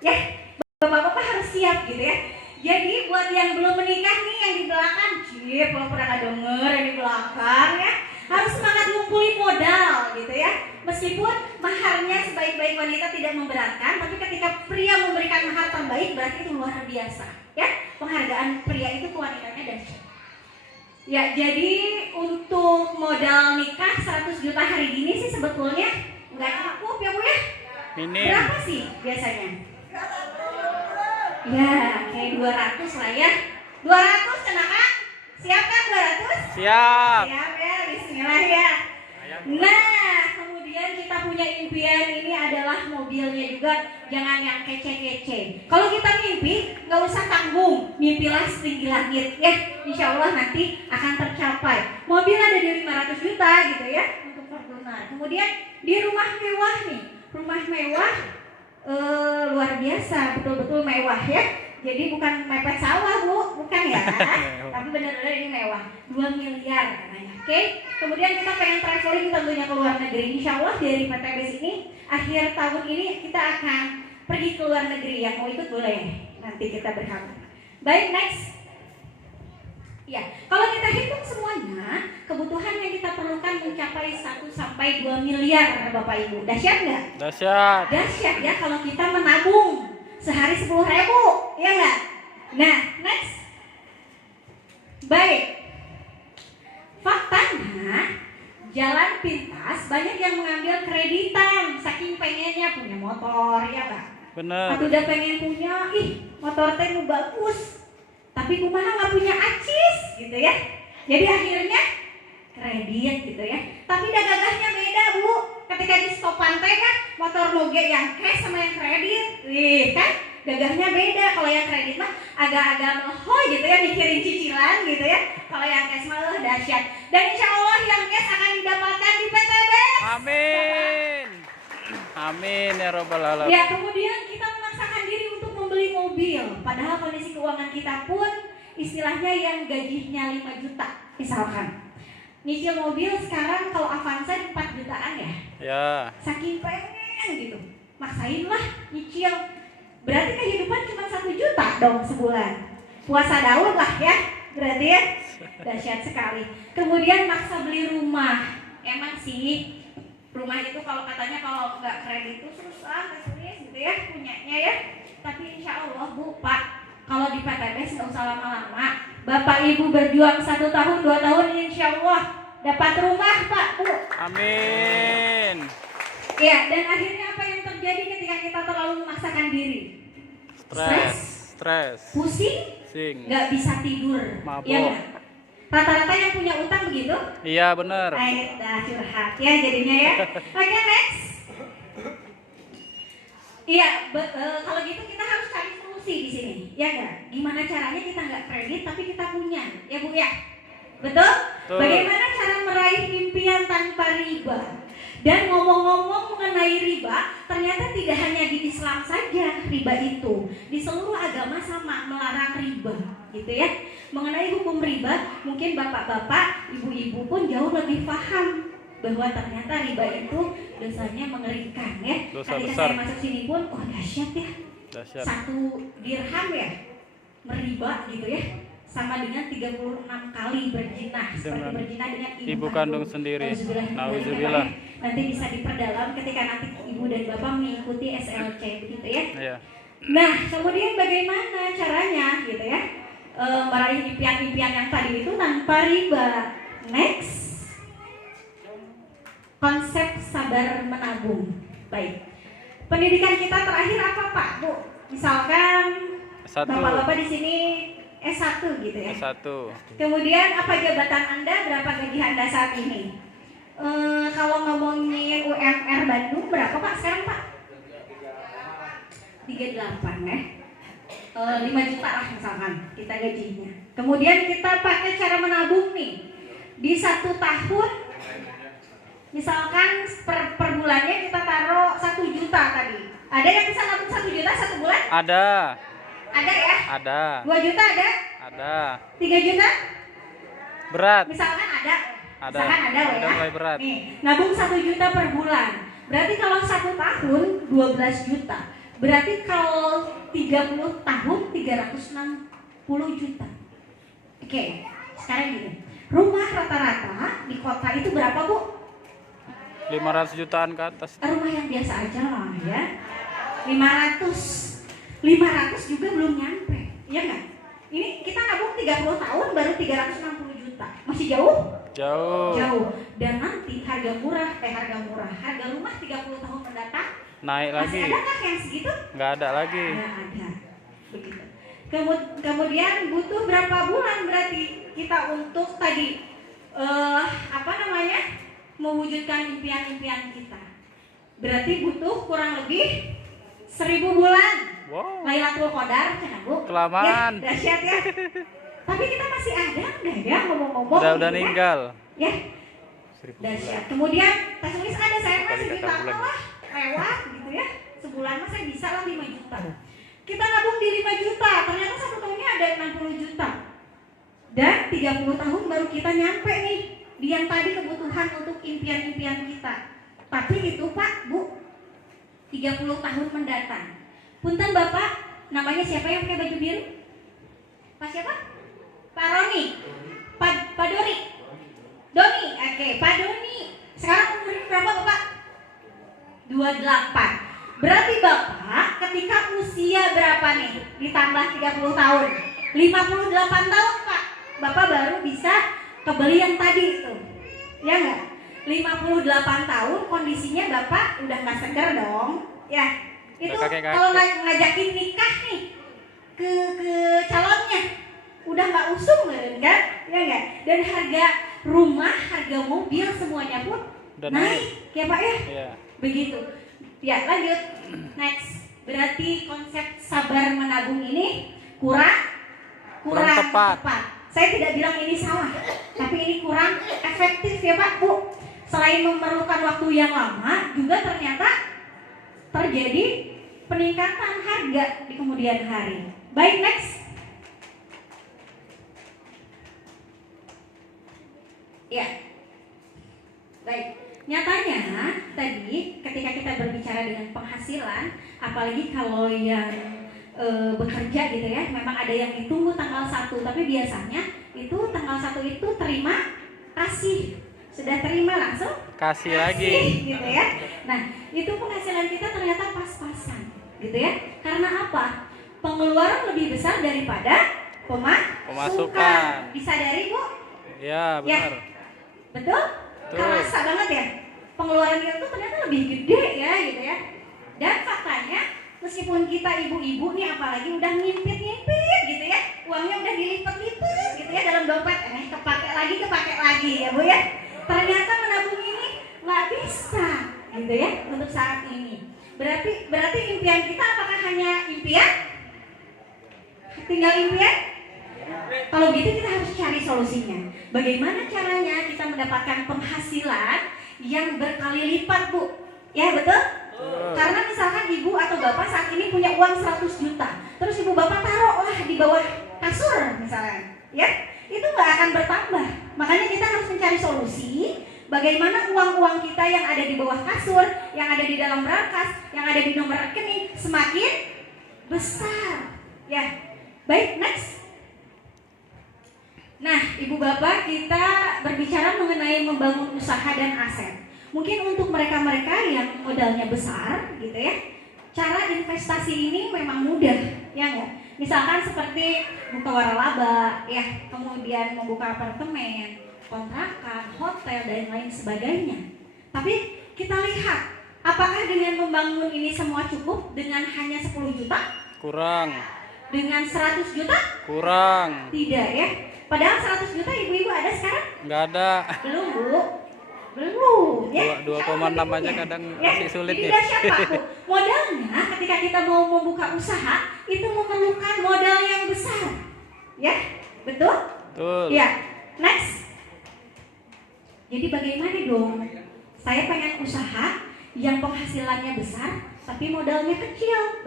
Ya, bapak-bapak harus siap gitu ya. Jadi buat yang belum menikah nih, yang di belakang, kalau pernah nggak denger yang di belakang ya, harus semangat ngumpulin modal gitu ya. Meskipun maharnya sebaik-baik wanita tidak memberatkan, tapi ketika pria memberikan mahar terbaik berarti itu luar biasa ya. Penghargaan pria itu ke wanitanya dahsyat. Ya, jadi untuk modal nikah 100 juta hari gini sih sebetulnya nggak cukup ya Bu ya. Minim. Berapa sih biasanya? Ya, kayak 200 lah ya. 200 kenapa? Siap kan 200? Siap. Siap ya, bismillah ya. Nah, kemudian kita punya impian ini adalah mobilnya juga jangan yang kece-kece. Kalau kita mimpi, nggak usah tanggung, mimpilah setinggi langit ya. Insya Allah nanti akan tercapai. Mobil ada di 500 juta gitu ya untuk Fortuner. Kemudian di rumah mewah nih, rumah mewah luar biasa, betul-betul mewah ya. Jadi bukan mepet sawah Bu, bukan ya. Tapi benar-benar ini mewah, 2 miliar katanya. Oke. Kemudian kita pengen traveling tentunya ke luar negeri. Insya Allah dari PTBS ini akhir tahun ini kita akan pergi ke luar negeri. Yang mau ikut boleh, nanti kita berkabar. Baik, next. Ya, kalau kita hitung semuanya, kebutuhan yang kita perlukan mencapai 1 sampai 2 miliar Bapak Ibu. Dahsyat nggak? Dahsyat. Dahsyat ya kalau kita menabung sehari 10.000, ya nggak? Nah, next. Baik. Faktanya, jalan pintas banyak yang mengambil kreditan saking pengennya punya motor, ya Pak? Bener. Atau udah pengen punya, motor teh nu bagus. Tapi kumaha nggak punya acis gitu ya. Jadi akhirnya kredit gitu ya. Tapi gagahnya beda Bu. Ketika di stopan teh kan motor moge yang cash sama yang kredit, kan gagahnya beda. Kalau yang kredit mah agak-agak melohoy gitu ya, mikirin cicilan gitu ya. Kalau yang cash mah dahsyat. Dan insya Allah yang cash akan didapatkan di PTBS. Amin. Amin ya robbal alamin. Ya, kemudian kita memaksakan diri untuk membeli mobil. Padahal kondisi keuangan kita pun istilahnya yang gajinya 5 juta misalkan. Nyicil mobil sekarang kalau Avanza 4 jutaan ya. Ya. Saking pengen gitu, maksain lah nyicil. Berarti kehidupan cuma 1 juta dong sebulan. Puasa Daud lah ya, berarti ya. Dahsyat sekali. Kemudian maksa beli rumah. Emang sih rumah itu kalau katanya kalau nggak kredit itu susah, sulit gitu ya punyanya ya. Tapi insya Allah Bu, Pak, kalau di PTBS nggak usah lama-lama. Bapak Ibu berjuang 1 tahun, 2 tahun, insya Allah dapat rumah Pak, Bu. Amin. Ya, dan akhirnya apa yang terjadi ketika kita terlalu memaksakan diri? Stres. Pusing, nggak bisa tidur. Mabok. Ya nggak? Rata-rata yang punya utang begitu? Iya bener. Ayo dah curhat ya jadinya ya. Oke, next. Iya, kalau gitu kita harus cari solusi di sini, ya nggak? Gimana caranya kita nggak kredit tapi kita punya, ya Bu ya? Betul? Bagaimana cara meraih impian tanpa riba? Dan ngomong-ngomong mengenai riba, ternyata tidak hanya di Islam saja riba itu. Di seluruh agama sama melarang riba, gitu ya. Mengenai hukum riba, mungkin bapak-bapak, ibu-ibu pun jauh lebih paham bahwa ternyata riba itu dosanya mengerikan ya. Dosa Ketika besar. saya masuk sini pun, dahsyat ya. Dahsyat. 1 dirham ya, meriba gitu ya. Sama dengan 36 kali berzina, seperti berzina dengan ibu kandung sendiri. Nauzubillah. Nanti bisa diperdalam ketika nanti ibu dan bapak mengikuti SLC begitu ya. Iya. Nah, kemudian bagaimana caranya gitu ya, meraih impian-impian yang tadi itu tanpa riba. Next, konsep sabar menabung. Baik, pendidikan kita terakhir apa Pak, Bu? Misalkan S1. bapak-bapak di sini S1 gitu ya. S1. Kemudian apa jabatan Anda, berapa gaji Anda saat ini? Kalau ngomongin UMR Bandung berapa Pak sekarang Pak? 38 ya. 5 juta lah misalkan kita gajinya. Kemudian kita pakai cara menabung nih. Di 1 tahun misalkan per bulannya kita taruh 1 juta tadi. Ada yang bisa nabung 1 juta 1 bulan? Ada. Ada ya? Ada. 2 juta ada? Ada. 3 juta? Berat. Misalkan ada. Ada. Misalkan ada Udah ya. mulai berat. Nih, nabung 1 juta per bulan. Berarti kalau 1 tahun 12 juta. Berarti kalau 30 tahun 360 juta. Oke, sekarang gini. Rumah rata-rata di kota itu berapa, Bu? 500 jutaan ke atas. Rumah yang biasa aja lah ya. 500 juga belum nyampe. Iya nggak? Ini kita nabung 30 tahun baru 360 juta. Masih jauh? Jauh. Jauh. Dan nanti harga rumah 30 tahun mendatang Naik lagi. masih ada nggak yang segitu? Nggak ada lagi. Nggak ada. Begitu. Kemudian butuh berapa bulan berarti kita untuk tadi mewujudkan impian-impian kita? Berarti butuh kurang lebih 1000 bulan. Wow. Lailatul Qadar, kan Bu? Kelamaan. Ya, dahsyat ya. Tapi kita masih ada nggak ya ngomong-ngomong? Udah gitu ya? ninggal. Ya, 1000 dahsyat. bulan. Kemudian tes tulis ada saya Kali masih kata minta bulan. lah lewat gitu ya. Sebulan mah saya bisa lah 5 juta. Kita nabung di 5 juta, ternyata 1 tahunnya ada 60 juta. Dan 30 tahun baru kita nyampe nih di yang tadi kebutuhan untuk impian-impian kita. Tapi itu Pak, Bu, 30 tahun mendatang. Punten Bapak, namanya siapa yang pakai baju biru? Pak siapa? Pak Roni. Pak Doni. Doni, oke, Pak Doni. Sekarang umur berapa Bapak? 28. Berarti Bapak ketika usia berapa nih? Ditambah 30 tahun. 58 tahun Pak. Bapak baru bisa kebeli yang tadi itu. Ya enggak? 58 tahun kondisinya Bapak udah nggak segar dong. Ya. Itu Kakek-kakek. kalau ngajakin nikah nih ke calonnya udah nggak usung kan? Ya enggak? Dan harga rumah, harga mobil semuanya pun Udah naik. Ya Pak ya? Iya. Begitu. Ya, lanjut. Next. Berarti konsep sabar menabung ini kurang tepat. Saya tidak bilang ini salah, tapi ini kurang efektif ya Pak, Bu. Selain memerlukan waktu yang lama, juga ternyata terjadi peningkatan harga di kemudian hari. Baik, next. Ya. Baik. Nyatanya tadi ketika kita berbicara dengan penghasilan, apalagi kalau yang bekerja gitu ya, memang ada yang ditunggu tanggal 1, tapi biasanya itu tanggal 1 itu terima kasih. Sudah terima langsung Kasih lagi. gitu ya. Nah, itu penghasilan kita ternyata pas-pasan gitu ya. Karena apa? Pengeluaran lebih besar daripada pemasukan. Disadari, Bu? Ya, benar. Betul? Kerasa banget ya? Pengeluaran kita tuh ternyata lebih gede ya gitu ya. Dan faktanya meskipun kita ibu-ibu nih apalagi udah ngimpit-ngimpit gitu ya, uangnya udah dilipat-lipat gitu ya dalam dompet, kepake lagi ya Bu ya. Ternyata menabung ini nggak bisa gitu ya untuk saat ini. Berarti impian kita apakah hanya impian? Tinggal impian? Kalau gitu kita harus cari solusinya. Bagaimana caranya kita mendapatkan penghasilan yang berkali lipat, Bu? Ya betul? Karena misalkan ibu atau bapak saat ini punya uang 100 juta, terus ibu bapak taruh lah di bawah kasur misalnya, ya itu nggak akan bertambah. Makanya kita harus mencari solusi bagaimana uang-uang kita yang ada di bawah kasur, yang ada di dalam berangkas, yang ada di nomor rekening semakin besar. Ya, baik, next. Nah, ibu bapak, kita berbicara mengenai membangun usaha dan aset. Mungkin untuk mereka-mereka yang modalnya besar gitu ya, cara investasi ini memang mudah, ya enggak? Misalkan seperti buka waralaba, ya, kemudian membuka apartemen, kontrakan, hotel, dan lain sebagainya. Tapi kita lihat, apakah dengan membangun ini semua cukup dengan hanya 10 juta? Kurang. Dengan 100 juta? Kurang. Tidak ya. Padahal 100 juta ibu-ibu ada sekarang? Nggak ada. Belum, Bu. Belum ya. 2,6 aja kadang masih sulit Jadi nih. dahsyat Pak, Bu. Modalnya ketika kita mau membuka usaha itu memerlukan modal yang besar. Ya, betul? Betul. Ya. Next. Jadi bagaimana dong? Saya pengen usaha yang penghasilannya besar tapi modalnya kecil.